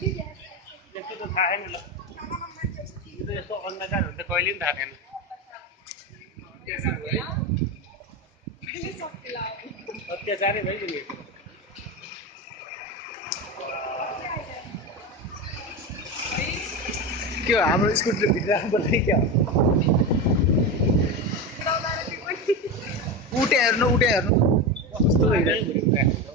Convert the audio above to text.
यस्तो त थाहा छैन ल यो त यस्तो अन्धकार हुन्छ कहिले पनि थाहा छैन अत्याचारै भइदियो के हो हाम्रो स्कुटीले भित्र राख्नुपर्ने क्या उठे हेर्नु कस्तो भइरहेको